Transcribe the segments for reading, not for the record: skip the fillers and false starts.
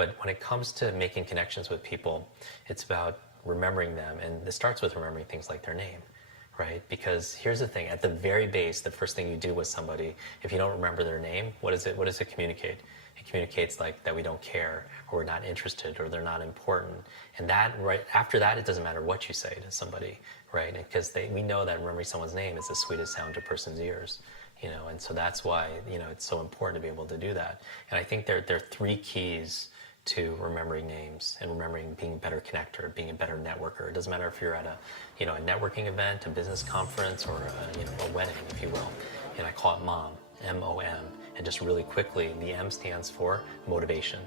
But when it comes to making connections with people, it's about remembering them. And it starts with remembering things like their name, right? Because here's the thing, at the very base, the first thing you do with somebody, if you don't remember their name, what does it communicate? It communicates like that we don't care, or we're not interested, or they're not important. And that, right after that, it doesn't matter what you say to somebody, right? Because we know that remembering someone's name is the sweetest sound to a person's ears, and so that's why, it's so important to be able to do that. And I think there are three keys to remembering names and remembering being a better connector, being a better networker. It doesn't matter if you're at a networking event, a business conference, or a wedding, if you will. And I call it MOM, M-O-M. And just really quickly, the M stands for motivation.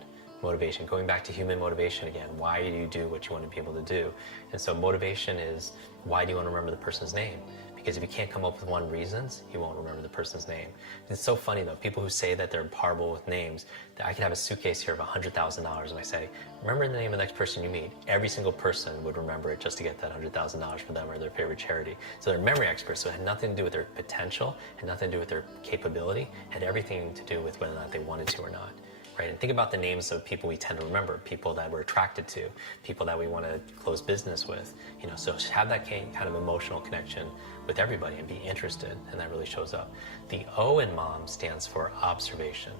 Motivation, going back to human motivation again. Why do you do what you want to be able to do? And so motivation is, why do you want to remember the person's name? Because if you can't come up with one reasons, you won't remember the person's name. It's so funny though, people who say that they're horrible with names, that I could have a suitcase here of $100,000 and I say, remember the name of the next person you meet. Every single person would remember it just to get that $100,000 for them or their favorite charity. So they're memory experts, so it had nothing to do with their potential, had nothing to do with their capability, had everything to do with whether or not they wanted to or not. Right? And think about the names of people we tend to remember, people that we're attracted to, people that we want to close business with. So have that kind of emotional connection with everybody and be interested, and that really shows up. The O in MOM stands for observation.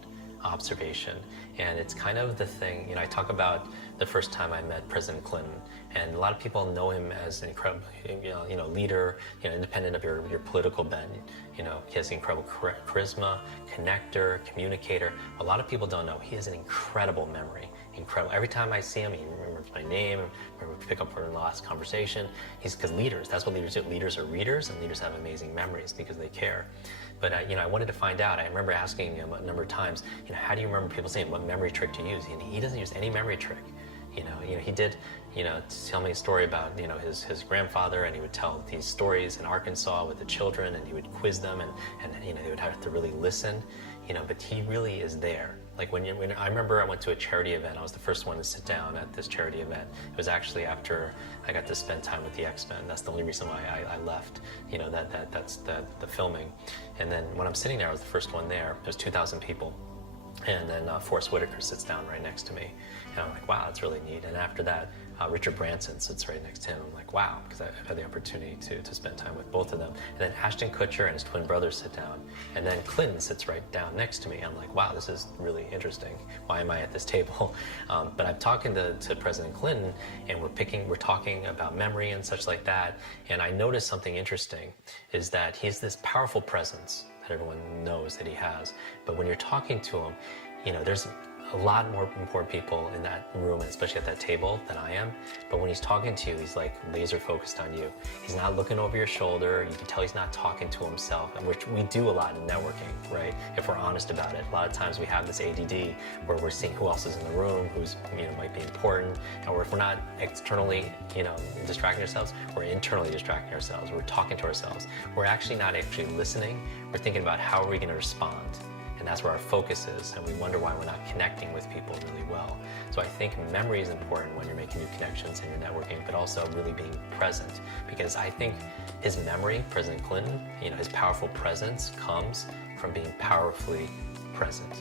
Observation, and it's kind of the thing, I talk about the first time I met President Clinton, and a lot of people know him as an incredible, leader, independent of your political bent. He has incredible charisma, connector, communicator. A lot of people don't know he has an incredible memory. Incredible. Every time I see him, he remembers my name, remembers to pick up for the last conversation. Because leaders, that's what leaders do. Leaders are readers, and leaders have amazing memories because they care. But I wanted to find out. I remember asking him a number of times, how do you remember people's name? What memory trick do you use? And he doesn't use any memory trick. He did, tell me a story about, his grandfather, and he would tell these stories in Arkansas with the children, and he would quiz them, and they would have to really listen, but he really is there. Like when I remember I went to a charity event. I was the first one to sit down at this charity event. It was actually after I got to spend time with the X-Men. That's the only reason why I left. That's the filming. And then when I'm sitting there, I was the first one there. There's 2,000 people. And then Forrest Whitaker sits down right next to me. And I'm like, wow, that's really neat. And after that, Richard Branson sits right next to him. I'm like, wow, because I've had the opportunity to spend time with both of them. And then Ashton Kutcher and his twin brothers sit down. And then Clinton sits right down next to me. I'm like, wow, this is really interesting. Why am I at this table? But I'm talking to President Clinton, and we're talking about memory and such like that. And I noticed something interesting, is that he has this powerful presence that everyone knows that he has. But when you're talking to him, there's a lot more important people in that room, especially at that table, than I am. But when he's talking to you, he's like laser focused on you. He's not looking over your shoulder. You can tell he's not talking to himself, and which we do a lot in networking, right? If we're honest about it. A lot of times we have this ADD where we're seeing who else is in the room, who's might be important, or if we're not externally, distracting ourselves, we're internally distracting ourselves. We're talking to ourselves. We're actually not actually listening. We're thinking about how are we going to respond. And that's where our focus is, and we wonder why we're not connecting with people really well. So I think memory is important when you're making new connections and you're networking, but also really being present. Because I think his memory, President Clinton, his powerful presence comes from being powerfully present.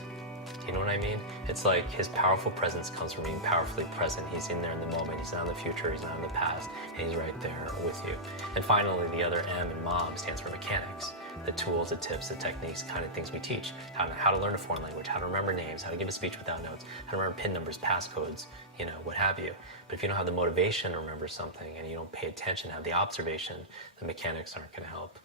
Do you know what I mean? It's like his powerful presence comes from being powerfully present. He's in there in the moment. He's not in the future. He's not in the past. And he's right there with you. And finally, the other M in MOM stands for mechanics. The tools, the tips, the techniques, kind of things we teach. How to learn a foreign language, how to remember names, how to give a speech without notes, how to remember PIN numbers, passcodes, what have you. But if you don't have the motivation to remember something and you don't pay attention, have the observation, the mechanics aren't going to help.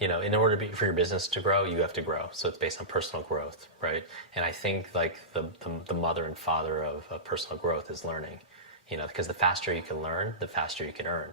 In order for your business to grow, you have to grow. So it's based on personal growth, right? And I think like the mother and father of personal growth is learning. Because the faster you can learn, the faster you can earn.